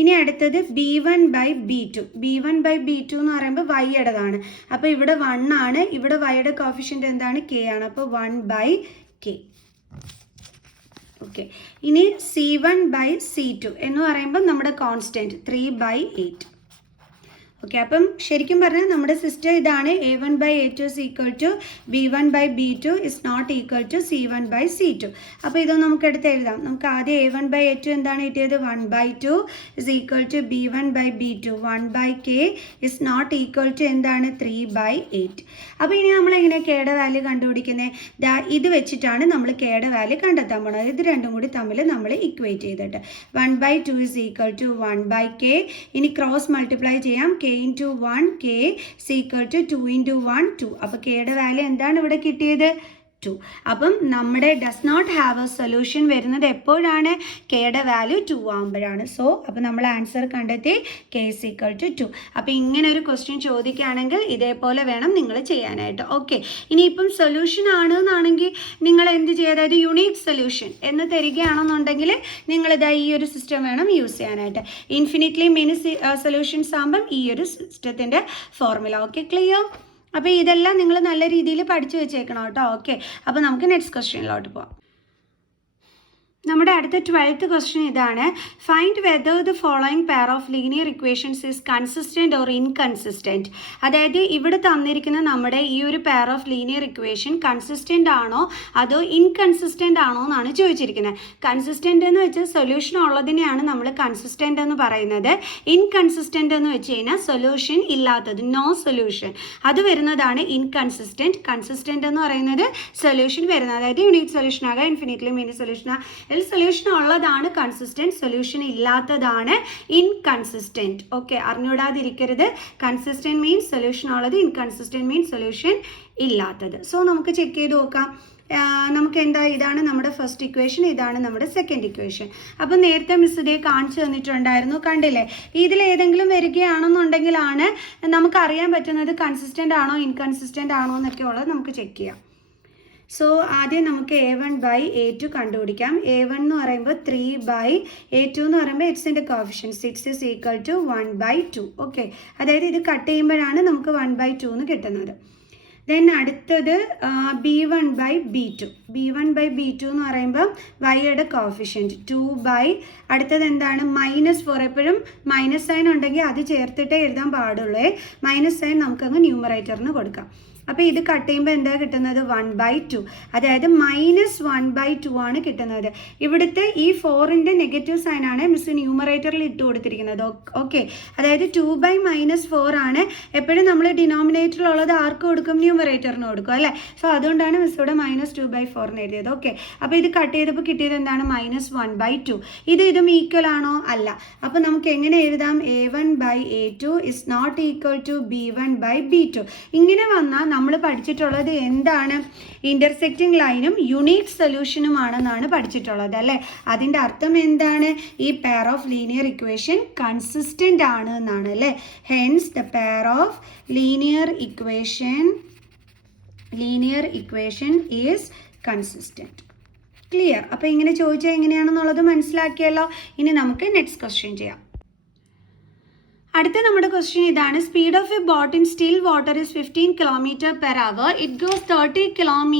ഇനി അടുത്തത് b1/b2. b1/b2 എന്ന് പറയുമ്പോൾ വൈയുടേതാണ്. അപ്പോൾ ഇവിടെ 1 ആണ്, ഇവിടെ വൈയുടെ കോഫിഷ്യൻ്റ് എന്താണ്? k ആണ്. അപ്പോൾ 1/k. ഓക്കെ, ഇനി C1/C2 എന്ന് പറയുമ്പോൾ നമ്മുടെ കോൺസ്റ്റൻറ്റ് 3/8. ഓക്കെ, അപ്പം ശരിക്കും പറഞ്ഞാൽ നമ്മുടെ സിസ്റ്റം ഇതാണ്. A1/A2 is equal to B1/B2 is not equal to C1/C2. അപ്പോൾ ഇത് നമുക്ക് എടുത്ത് എഴുതാം. നമുക്ക് ആദ്യം A1/A2 എന്താണ് കിട്ടിയത്? 1/2 is equal to B1/B2. 1/K is not equal to എന്താണ്? 3/8. അപ്പോൾ ഇനി നമ്മൾ എങ്ങനെ കെയുടെ വാല്യൂ കണ്ടുപിടിക്കുന്നത്? ഇത് വെച്ചിട്ടാണ് നമ്മൾ കെയുടെ വാല്യൂ കണ്ടെത്താൻ പോകുന്നത്. ഇത് രണ്ടും കൂടി തമ്മിൽ നമ്മൾ ഇക്വേറ്റ് ചെയ്തിട്ട് 1/2 is equal to 1/K. ഇനി ക്രോസ് മൾട്ടിപ്ലൈ ചെയ്യാം. K into 1, K is equal to 2 into 1, 2. അപ്പോൾ കെയുടെ വാല്യൂ എന്താണ് ഇവിടെ കിട്ടിയത്? 2. അപ്പം നമ്മുടെ does not have a solution വരുന്നത് എപ്പോഴാണ്? കെയുടെ വാല്യൂ 2 ആകുമ്പോഴാണ്. സോ അപ്പോൾ നമ്മൾ ആൻസർ കണ്ടെത്തി K is equal to 2. അപ്പോൾ ഇങ്ങനെ ഒരു ക്വസ്റ്റ്യൻ ചോദിക്കുകയാണെങ്കിൽ ഇതേപോലെ വേണം നിങ്ങൾ ചെയ്യാനായിട്ട്. ഓക്കെ, ഇനിയിപ്പം സൊല്യൂഷൻ ആണെന്നാണെങ്കിൽ നിങ്ങൾ എന്ത് ചെയ്യുക? അതായത് യുണീക്ക് സൊല്യൂഷൻ എന്ന് തരികയാണെന്നുണ്ടെങ്കിൽ നിങ്ങളിതാ ഈ ഒരു സിസ്റ്റം വേണം യൂസ് ചെയ്യാനായിട്ട്. ഇൻഫിനിറ്റ്ലി മെനി സൊല്യൂഷൻസ് ആകുമ്പം ഈ ഒരു സിസ്റ്റത്തിൻ്റെ ഫോർമുല. Okay, clear? അപ്പോൾ ഇതെല്ലാം നിങ്ങൾ നല്ല രീതിയിൽ പഠിച്ചു വെച്ചേക്കണം കേട്ടോ. ഓക്കെ, അപ്പോൾ നമുക്ക് നെക്സ്റ്റ് ക്വസ്റ്റ്യനിലോട്ട് പോവാം. നമ്മുടെ അടുത്ത 12th ക്വസ്റ്റ്യൻ ഇതാണ്. Find whether the following pair of linear equations is consistent or inconsistent. അതായത് ഇവിടെ തന്നിരിക്കുന്ന നമ്മുടെ ഈ ഒരു pair of linear equation consistent ആണോ അതോ ഇൻകൺസിസ്റ്റൻ്റ് ആണോ എന്നാണ് ചോദിച്ചിരിക്കുന്നത്. കൺസിസ്റ്റൻ്റ് എന്ന് വെച്ചാൽ സൊല്യൂഷൻ ഉള്ളതിനെയാണ് നമ്മൾ കൺസിസ്റ്റൻ്റ് എന്ന് പറയുന്നത്. ഇൻകൺസിസ്റ്റൻ്റ് എന്ന് വെച്ച് കഴിഞ്ഞാൽ സൊല്യൂഷൻ ഇല്ലാത്തത്, നോ സൊല്യൂഷൻ, അത് വരുന്നതാണ് ഇൻകൺസിസ്റ്റൻറ്റ്. കൺസിസ്റ്റൻ്റ് എന്ന് പറയുന്നത് സൊല്യൂഷൻ വരുന്നത്, അതായത് യൂണിറ്റ് സൊല്യൂഷൻ ആകാം, ഇൻഫിനിറ്റ്ലി മെനി സൊല്യൂഷൻ ആകാം. സൊല്യൂഷൻ ഉള്ളതാണ് കൺസിസ്റ്റൻറ്റ്, സൊല്യൂഷൻ ഇല്ലാത്തതാണ് ഇൻകൺസിസ്റ്റൻറ്റ്. ഓക്കെ, അറിഞ്ഞൂടാതിരിക്കരുത്. കൺസിസ്റ്റൻറ്റ് മീൻസ് സൊല്യൂഷൻ ഉള്ളത്, ഇൻകൺസിസ്റ്റൻറ്റ് മീൻസ് സൊല്യൂഷൻ ഇല്ലാത്തത്. സോ നമുക്ക് ചെക്ക് ചെയ്ത് നോക്കാം. നമുക്ക് എന്താ, ഇതാണ് നമ്മുടെ ഫസ്റ്റ് ഇക്വേഷൻ, ഇതാണ് നമ്മുടെ സെക്കൻഡ് ഇക്വേഷൻ. അപ്പം നേരത്തെ മിസ് ഇതേ കാണിച്ചു തന്നിട്ടുണ്ടായിരുന്നു, കണ്ടില്ലേ? ഇതിലേതെങ്കിലും വരികയാണെന്നുണ്ടെങ്കിലാണ് നമുക്കറിയാൻ പറ്റുന്നത് കൺസിസ്റ്റൻ്റ് ആണോ ഇൻകൺസിസ്റ്റൻ്റ് ആണോ എന്നൊക്കെ ഉള്ളത് നമുക്ക് ചെക്ക് ചെയ്യാം. സോ ആദ്യം നമുക്ക് A1/A2 കണ്ടുപിടിക്കാം. A1 എന്ന് പറയുമ്പോൾ 3/A2 എന്ന് പറയുമ്പോൾ എക്സിൻ്റെ coefficient 6 is equal to 1/2. Okay, അതായത് ഇത് കട്ട് ചെയ്യുമ്പോഴാണ് നമുക്ക് 1/2 എന്ന് കിട്ടുന്നത്. ദെൻ അടുത്തത് B1/B2. B1/B2 എന്ന് പറയുമ്പോൾ വൈയുടെ കോഫിഷ്യൻറ്റ് 2 അടുത്തത് എന്താണ്? -4. എപ്പോഴും മൈനസ് സൈൻ ഉണ്ടെങ്കിൽ അത് ചേർത്തിട്ടേ എഴുതാൻ പാടുള്ളൂ. മൈനസ് സൈൻ നമുക്കങ്ങ് ന്യൂമറേറ്ററിന് കൊടുക്കാം. അപ്പോൾ ഇത് കട്ട് ചെയ്യുമ്പോൾ എന്താ കിട്ടുന്നത്? 1/2. അതായത് -1/2 ആണ് കിട്ടുന്നത്. ഇവിടുത്തെ ഈ 4ൻ്റെ നെഗറ്റീവ് സൈനാണ് മിസ് ന്യൂമറേറ്ററിൽ ഇട്ട് കൊടുത്തിരിക്കുന്നത്. ഓക്കെ, അതായത് 2/-4 ആണ്. എപ്പോഴും നമ്മൾ ഡിനോമിനേറ്ററിലുള്ളത് ആർക്ക് കൊടുക്കും? ന്യൂമറേറ്ററിന് കൊടുക്കും അല്ലേ? സോ അതുകൊണ്ടാണ് മിസ് ഇവിടെ -2/4 എന്ന് എഴുതിയത്. ഓക്കെ, അപ്പോൾ ഇത് കട്ട് ചെയ്തപ്പോൾ കിട്ടിയത് എന്താണ്? -1/2. ഇതും ഈക്വൽ ആണോ? അല്ല. അപ്പോൾ നമുക്ക് എങ്ങനെ എഴുതാം? A1/A2 is not equal to B1/B2. ഇങ്ങനെ വന്നാൽ നമ്മൾ പഠിച്ചിട്ടുള്ളത് എന്താണ്? ഇൻ്റർസെക്റ്റിംഗ് ലൈനും യുണീക്ക് സൊല്യൂഷനുമാണെന്നാണ് പഠിച്ചിട്ടുള്ളത് അല്ലേ? അതിൻ്റെ അർത്ഥം എന്താണ്? ഈ pair of linear equation consistent ആണ് എന്നാണ് അല്ലേ? Hence the pair of linear equation is consistent. Clear? അപ്പോൾ ഇങ്ങനെ ചോദിച്ചാൽ എങ്ങനെയാണെന്നുള്ളത് മനസ്സിലാക്കിയല്ലോ. ഇനി നമുക്ക് നെക്സ്റ്റ് ക്വസ്റ്റ്യൻ ചെയ്യാം. അടുത്ത നമ്മുടെ ക്വസ്റ്റ്യൻ ഇതാണ്. Speed of A boat in still water is 15 km/h. It goes 30 km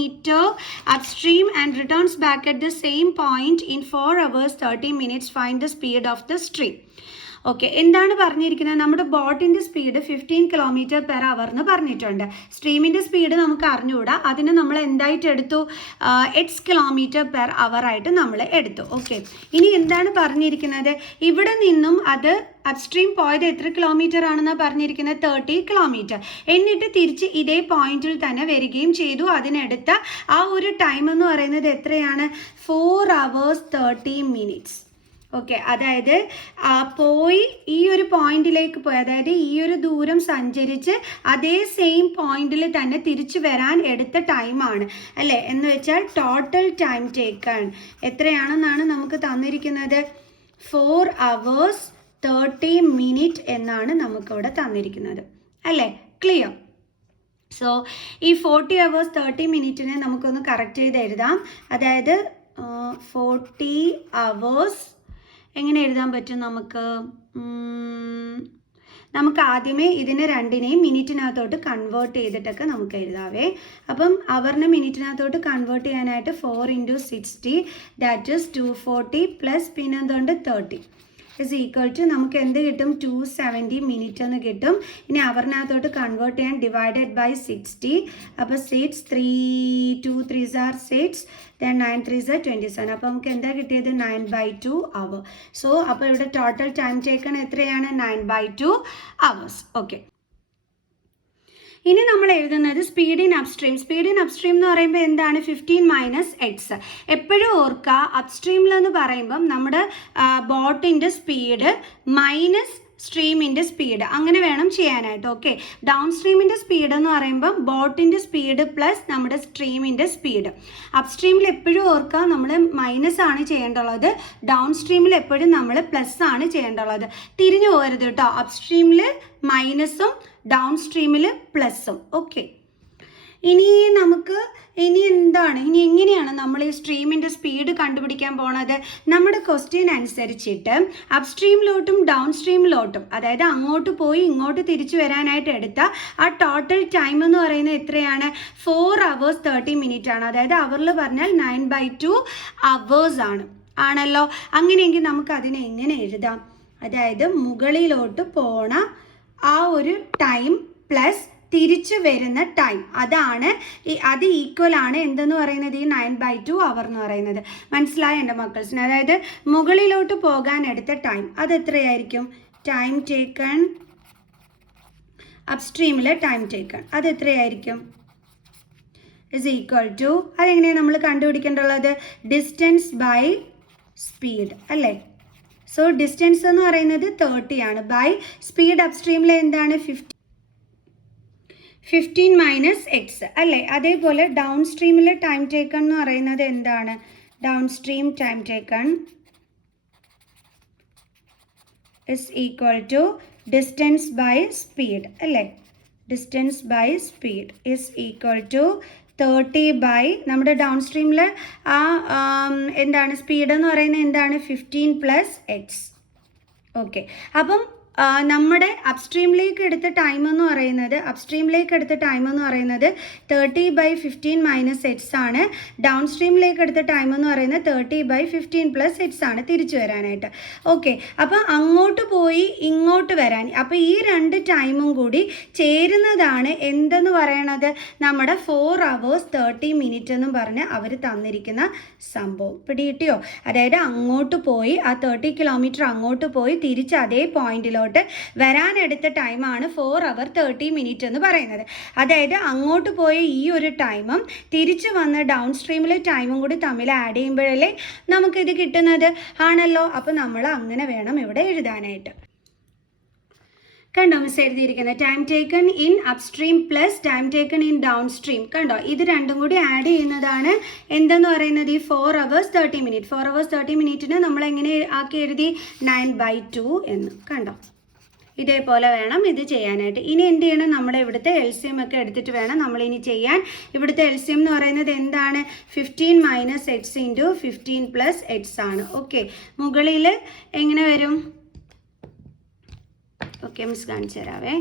upstream and returns back at the same point in 4 hours 30 minutes. Find the speed of the stream. Okay, എന്താണ് പറഞ്ഞിരിക്കുന്നത്? നമ്മുടെ ബോട്ടിൻ്റെ speed 15 km/h എന്ന് പറഞ്ഞിട്ടുണ്ട്. സ്ട്രീമിൻ്റെ speed നമുക്ക് അറിഞ്ഞുകൂടാ, അതിന് നമ്മൾ എന്തായിട്ട് എടുത്തു? x km/h ആയിട്ട് നമ്മൾ എടുത്തു. ഓക്കെ, ഇനി എന്താണ് പറഞ്ഞിരിക്കുന്നത്? ഇവിടെ നിന്നും അത് അപ്സ്ട്രീം പോയത് എത്ര കിലോമീറ്റർ ആണെന്നാണ് പറഞ്ഞിരിക്കുന്നത്? 30 km. എന്നിട്ട് തിരിച്ച് ഇതേ പോയിന്റിൽ തന്നെ വരികയും ചെയ്തു. അതിനെടുത്ത ആ ഒരു ടൈം എന്ന് പറയുന്നത് എത്രയാണ്? 4 hours 30 minutes. ഓക്കെ, അതായത് പോയി ഈ ഒരു പോയിന്റിലേക്ക് പോയി, അതായത് ഈ ഒരു ദൂരം സഞ്ചരിച്ച് അതേ സെയിം പോയിന്റിൽ തന്നെ തിരിച്ചു വരാൻ എടുത്ത ടൈമാണ് അല്ലേ? എന്ന് വെച്ചാൽ ടോട്ടൽ ടൈം ടേക്കൺ എത്രയാണെന്നാണ് നമുക്ക് തന്നിരിക്കുന്നത്? 4 hours 30 minutes എന്നാണ് നമുക്കിവിടെ തന്നിരിക്കുന്നത് അല്ലേ? ക്ലിയർ? സോ ഈ 40 hours 30 minutes നമുക്കൊന്ന് കറക്റ്റ് ചെയ്ത് എഴുതാം. അതായത് 40 hours എങ്ങനെ എഴുതാൻ പറ്റും നമുക്ക്? നമുക്ക് ആദ്യമേ ഇതിനെ രണ്ടിനെയും മിനിറ്റിനകത്തോട്ട് കൺവേർട്ട് ചെയ്തിട്ടൊക്കെ നമുക്ക് എഴുതാവേ. അപ്പം അവറിനെ മിനിറ്റിനകത്തോട്ട് കൺവേർട്ട് ചെയ്യാനായിട്ട് 4 × 60 ദാറ്റ് ഈസ് 240 പ്ലസ് പിന്നെ എന്തുകൊണ്ട് 30 ഇസ് ഈക്വൽ ടു നമുക്ക് എന്ത് കിട്ടും 270 മിനിറ്റ് എന്ന് കിട്ടും. ഇനി അവറിനകത്തോട്ട് കൺവേർട്ട് ചെയ്യാൻ ഡിവൈഡഡ് ബൈ 60. അപ്പോൾ 6 3 2 3s are 6 then 9 3s are 27. അപ്പോൾ നമുക്ക് എന്താ കിട്ടിയത് 9/2 അവർ. സോ അപ്പോൾ ഇവിടെ ടോട്ടൽ ടൈം ടേക്കൺ എത്രയാണ് 9/2 hours. ഓക്കെ, ഇനി നമ്മൾ എഴുതുന്നത് speed in upstream. Speed in upstream എന്ന് പറയുമ്പോൾ എന്താണ് 15 - x. എപ്പോഴും ഓർക്കുക അപ്സ്ട്രീമിലെന്ന് പറയുമ്പം നമ്മുടെ ബോട്ടിൻ്റെ സ്പീഡ് മൈനസ് സ്ട്രീമിൻ്റെ സ്പീഡ് അങ്ങനെ വേണം ചെയ്യാനായിട്ട്. ഓക്കെ, ഡൗൺ സ്ട്രീമിൻ്റെ സ്പീഡ് എന്ന് പറയുമ്പം ബോട്ടിൻ്റെ സ്പീഡ് പ്ലസ് നമ്മുടെ സ്ട്രീമിൻ്റെ സ്പീഡ്. അപ്സ്ട്രീമിൽ എപ്പോഴും ഓർക്കുക നമ്മൾ മൈനസ് ആണ് ചെയ്യേണ്ടുള്ളത്, ഡൗൺ സ്ട്രീമിൽ എപ്പോഴും നമ്മൾ പ്ലസ് ആണ് ചെയ്യേണ്ടുള്ളത്. തിരിഞ്ഞു പോകരുത് കേട്ടോ, അപ്സ്ട്രീമിൽ മൈനസും ഡൗൺ സ്ട്രീമിൽ പ്ലസും. ഓക്കെ, ഇനി എന്താണ് ഇനി എങ്ങനെയാണ് നമ്മൾ ഈ സ്ട്രീമിൻ്റെ സ്പീഡ് കണ്ടുപിടിക്കാൻ പോണത്? നമ്മുടെ ക്വസ്റ്റ്യൻ അനുസരിച്ചിട്ട് അപ്സ്ട്രീമിലോട്ടും ഡൗൺ സ്ട്രീമിലോട്ടും, അതായത് അങ്ങോട്ട് പോയി ഇങ്ങോട്ട് തിരിച്ചു വരാനായിട്ട് എടുത്ത ആ ടോട്ടൽ ടൈം എന്ന് പറയുന്നത് എത്രയാണ് 4 hours 30 minutes ആണ്. അതായത് അവറിൽ പറഞ്ഞാൽ 9/2 hours ആണല്ലോ. അങ്ങനെയെങ്കിൽ നമുക്ക് അതിനെ എങ്ങനെ എഴുതാം? അതായത് മുകളിലോട്ട് പോണ ആ ഒരു ടൈം പ്ലസ് തിരിച്ചു വരുന്ന ടൈം, അത് ഈക്വൽ ആണ് എന്തെന്ന് പറയുന്നത് ഈ 9/2 അവർ എന്ന് പറയുന്നത്. മനസ്സിലായ എൻ്റെ മക്കൾസിന്? അതായത് മുകളിലോട്ട് പോകാൻ എടുത്ത ടൈം അത് എത്രയായിരിക്കും? ടൈം ടേക്കൺ അപ്സ്ട്രീമിലെ ടൈം ടേക്കൺ അത് എത്രയായിരിക്കും? ഇസ് ഈക്വൽ ടു, അതെങ്ങനെയാണ് നമ്മൾ കണ്ടുപിടിക്കേണ്ടുള്ളത്? ഡിസ്റ്റൻസ് ബൈ സ്പീഡ് അല്ലേ. സോ ഡിസ്റ്റൻസ് എന്ന് പറയുന്നത് 30 ആണ് ബൈ സ്പീഡ് അപ്സ്ട്രീമിലെ എന്താണ് 15 - x അല്ലേ. അതേപോലെ ഡൗൺ സ്ട്രീമിലെ ടൈം ടേക്കൺ എന്ന് പറയുന്നത് എന്താണ്? Downstream time taken is equal to distance by speed അല്ലേ. Distance by speed is equal to 30 by നമ്മുടെ ഡൗൺ സ്ട്രീമിൽ ആ എന്താണ് സ്പീഡ് എന്ന് പറയുന്നത് എന്താണ് 15 + x. ഓക്കെ, അപ്പം നമ്മുടെ അപ്സ്ട്രീമിലേക്ക് എടുത്ത ടൈം എന്ന് പറയുന്നത് 30/15 - x ആണ്. ഡൗൺ സ്ട്രീമിലേക്ക് എടുത്ത ടൈം എന്ന് പറയുന്നത് 30/15 + x ആണ് തിരിച്ചു വരാനായിട്ട്. ഓക്കെ, അപ്പോൾ അങ്ങോട്ട് പോയി ഇങ്ങോട്ട് വരാൻ, അപ്പോൾ ഈ രണ്ട് ടൈമും കൂടി ചേരുന്നതാണ് എന്തെന്ന് പറയണത് നമ്മുടെ 4 hours 30 minutes എന്നും പറഞ്ഞ് അവർ തന്നിരിക്കുന്ന സംഭവം. പിടികിട്ടിയോ? അതായത് അങ്ങോട്ട് പോയി ആ 30 kilometer അങ്ങോട്ട് പോയി തിരിച്ച് അതേ പോയിന്റിലോട്ട് വരാനെടുത്ത ടൈമാണ് 4 hours 30 minutes എന്ന് പറയുന്നത്. അതായത് അങ്ങോട്ട് പോയ ഈ ഒരു ടൈമും തിരിച്ചു വന്ന ഡൗൺ സ്ട്രീമിലെ ടൈമും കൂടി തമ്മിൽ ആഡ് ചെയ്യുമ്പോഴല്ലേ നമുക്കിത് കിട്ടുന്നത് ആണല്ലോ. അപ്പോൾ നമ്മൾ അങ്ങനെ വേണം ഇവിടെ എഴുതാനായിട്ട്. കണ്ടോ മിസ് എഴുതിയിരിക്കുന്നത് time taken in upstream plus time taken in down stream. കണ്ടോ, ഇത് രണ്ടും കൂടി ആഡ് ചെയ്യുന്നതാണ് എന്തെന്ന് പറയുന്നത് ഈ 4 hours 30 minutes. 4 hours 30 minutes നമ്മൾ എങ്ങനെ ആക്കി എഴുതി 9/2 എന്ന്. കണ്ടോ, ഇതേപോലെ വേണം ഇത് ചെയ്യാനായിട്ട്. ഇനി എന്ത് ചെയ്യണം? നമ്മുടെ ഇവിടുത്തെ LCM ഒക്കെ എടുത്തിട്ട് വേണം നമ്മളിനി ചെയ്യാൻ. ഇവിടുത്തെ LCM എന്ന് പറയുന്നത് എന്താണ് 15 - x × 15 + x ആണ്. ഓക്കെ, മുകളിൽ എങ്ങനെ വരും? ഓക്കെ, മിസ് കാണിച്ചു തരാവേ.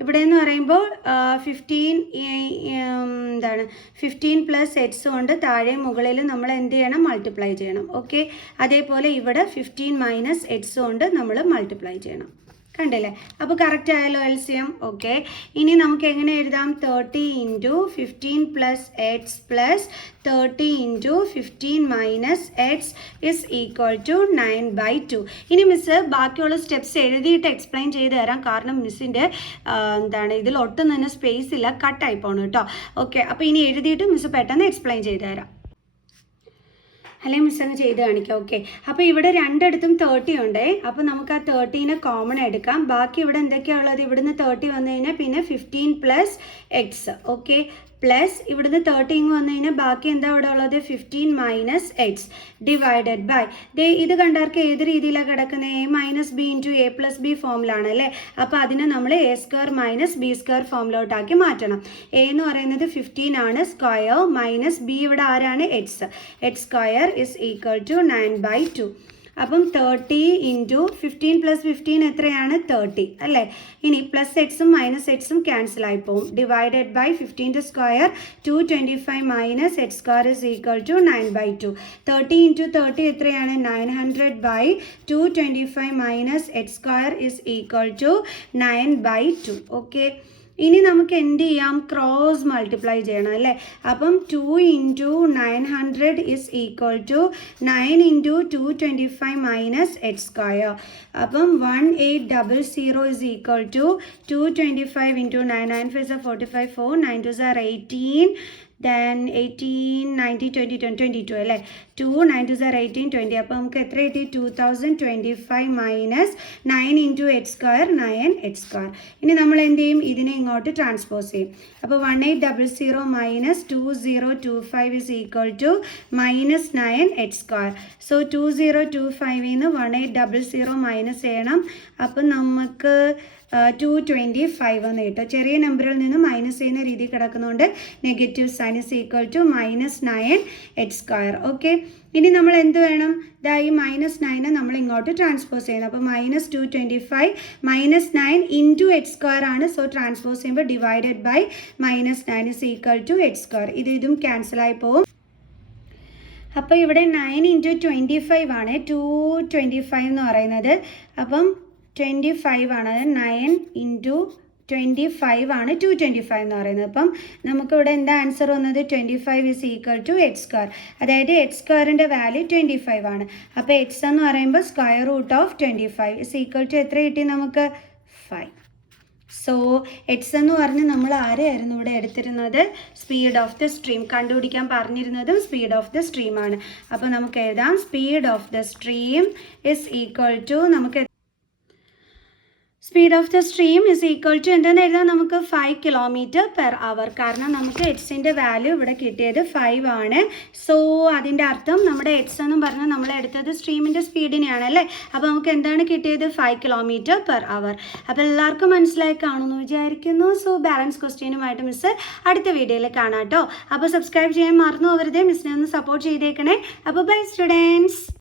ഇവിടെ എന്ന് പറയുമ്പോൾ 15 + x കൊണ്ട് താഴെ മുകളിൽ നമ്മൾ എന്ത് ചെയ്യണം? മൾട്ടിപ്ലൈ ചെയ്യണം. ഓക്കെ, അതേപോലെ ഇവിടെ 15 - x കൊണ്ട് നമ്മൾ മൾട്ടിപ്ലൈ ചെയ്യണം. കണ്ടില്ലേ? അപ്പോൾ കറക്റ്റ് ആയല്ലോ LCM. ഓക്കെ, ഇനി നമുക്ക് എങ്ങനെ എഴുതാം? 30 × 15 + x + 30 × 15 - x is equal to 9/2. ഇനി മിസ്സ് ബാക്കിയുള്ള സ്റ്റെപ്സ് എഴുതിയിട്ട് എക്സ്പ്ലെയിൻ ചെയ്ത് തരാം. കാരണം മിസ്സിൻ്റെ ഇതിൽ ഒട്ടും തന്നെ സ്പേസ് ഇല്ല, കട്ടായി പോകണം കേട്ടോ. ഓക്കെ, അപ്പോൾ ഇനി എഴുതിയിട്ട് മിസ്സ് പെട്ടെന്ന് എക്സ്പ്ലെയിൻ ചെയ്ത് തരാം. അല്ലെങ്കിൽ മിസ് അങ്ങ് ചെയ്ത് കാണിക്കാം. ഓക്കെ, അപ്പോൾ ഇവിടെ രണ്ടിടത്തും 30 ഉണ്ടേ. അപ്പോൾ നമുക്ക് ആ 30നെ കോമൺ എടുക്കാം. ബാക്കി ഇവിടെ എന്തൊക്കെയാണ് ഉള്ളത്? ഇവിടുന്ന് 30 വന്നു കഴിഞ്ഞാൽ പിന്നെ 15 + x. ഓക്കെ, പ്ലസ് ഇവിടുന്ന് 30 വന്നു കഴിഞ്ഞാൽ ബാക്കി എന്താ ഇവിടെ ഉള്ളത്? 15 - x ഡിവൈഡഡ് ബൈ ഇത് കണ്ടാർക്ക് ഏത് രീതിയിലാണ് കിടക്കുന്നത്? a - b × a + b ഫോമിലാണ് അല്ലേ. അപ്പോൾ അതിനെ നമ്മൾ a² - b² ഫോമിലോട്ടാക്കി മാറ്റണം. a എന്ന് പറയുന്നത് 15 ആണ്, സ്ക്വയർ മൈനസ് b ഇവിടെ ആരാണ്? x. x² is equal to 9/2. അപ്പം 30 ഇൻറ്റു 15 പ്ലസ് 15 എത്രയാണ് 30 അല്ലേ. ഇനി പ്ലസ് എക്സും മൈനസ് എക്സും ക്യാൻസൽ ആയി പോകും. Divided by 15 square 225 minus x square is equal to 9/2. 30 into 30 എത്രയാണ് 900 by 225 minus x square is equal to 9/2. Okay, ഇനി നമുക്ക് എന്ത് ചെയ്യാം, ക്രോസ് മൾട്ടിപ്ലൈ ചെയ്യണം അല്ലേ. അപ്പം 2 into 900 is equal to 9 into 225 minus x square. അപ്പം 1800 is equal to 225 into 9, 9 5 are 45, 4, 9 2 are 18, then 18, 90, 20, 22 അല്ലേ. 2, 9 2 are 18, 20. അപ്പോൾ നമുക്ക് എത്ര കിട്ടി, 2025 minus 9 into x square 9 x square. ഇനി നമ്മൾ എന്ത് ചെയ്യും, ഇതിനെ ഇങ്ങോട്ട് ട്രാൻസ്പോസ് ചെയ്യും. അപ്പോൾ 1800 minus 2025 is equal to minus 9 x square. So 2025 നിന്ന് 1800 മൈനസ് ചെയ്യണം. അപ്പം നമുക്ക് 225 എന്ന് കിട്ടും. ചെറിയ നമ്പറിൽ നിന്ന് മൈനസ് ചെയ്യുന്ന രീതി കിടക്കുന്നതുകൊണ്ട് negative sign is equal to minus 9 x square. Okay, ഇനി നമ്മൾ എന്ത് വേണം, ഈ മൈനസ് 9 നമ്മൾ ഇങ്ങോട്ട് ട്രാൻസ്പോസ് ചെയ്യണം. അപ്പോൾ minus 225 minus 9 into x square ആണ്. സോ ട്രാൻസ്പോസ് ചെയ്യുമ്പോൾ divided by minus 9 is equal to x square. ഇതും ക്യാൻസലായി പോകും. അപ്പോൾ ഇവിടെ 9 ഇൻറ്റു 25 ആണ് 225 എന്ന് പറയുന്നത്. അപ്പം 25 ആണ്, 9 ഇൻറ്റു 25 ആണ് 225 എന്ന് പറയുന്നത്. അപ്പം നമുക്കിവിടെ എന്താ ആൻസർ വന്നത്, 25 is equal to x square. അതായത് എക്സ് സ്ക്വയറിൻ്റെ വാല്യൂ 25 ആണ്. അപ്പോൾ എക്സ് എന്ന് പറയുമ്പോൾ square root of 25 is equal to എത്ര കിട്ടി നമുക്ക്, 5. സോ എക്സ് എന്ന് പറഞ്ഞ് നമ്മൾ ആരെയായിരുന്നു ഇവിടെ എടുത്തിരുന്നത്, സ്പീഡ് ഓഫ് ദ സ്ട്രീം കണ്ടുപിടിക്കാൻ പറഞ്ഞിരുന്നതും സ്പീഡ് ഓഫ് ദ സ്ട്രീം ആണ്. അപ്പോൾ നമുക്ക് എഴുതാം speed of the stream is equal to, നമുക്ക് speed of the stream is equal to എന്തെന്ന് എഴുതാം, നമുക്ക് 5 km/h. കാരണം നമുക്ക് എക്സിൻ്റെ വാല്യൂ ഇവിടെ കിട്ടിയത് 5 ആണ്. സോ അതിൻ്റെ അർത്ഥം നമ്മുടെ എക്സ് എന്നും പറഞ്ഞാൽ നമ്മൾ എടുത്തത് സ്ട്രീമിൻ്റെ സ്പീഡിനെയാണ് അല്ലേ. അപ്പോൾ നമുക്ക് എന്താണ് കിട്ടിയത്, 5 km/h. അപ്പോൾ എല്ലാവർക്കും മനസ്സിലായി കാണുമെന്ന് വിചാരിക്കുന്നു. സോ ബാലൻസ് ക്വസ്റ്റ്യനുമായിട്ട് മിസ് അടുത്ത വീഡിയോയിൽ കാണാം കേട്ടോ. അപ്പോൾ സബ്സ്ക്രൈബ് ചെയ്യാൻ മറന്നു പോകരുത്, മിസ്സിനെ ഒന്ന് സപ്പോർട്ട് ചെയ്തേക്കണേ. അപ്പോൾ ബൈ സ്റ്റുഡൻസ്.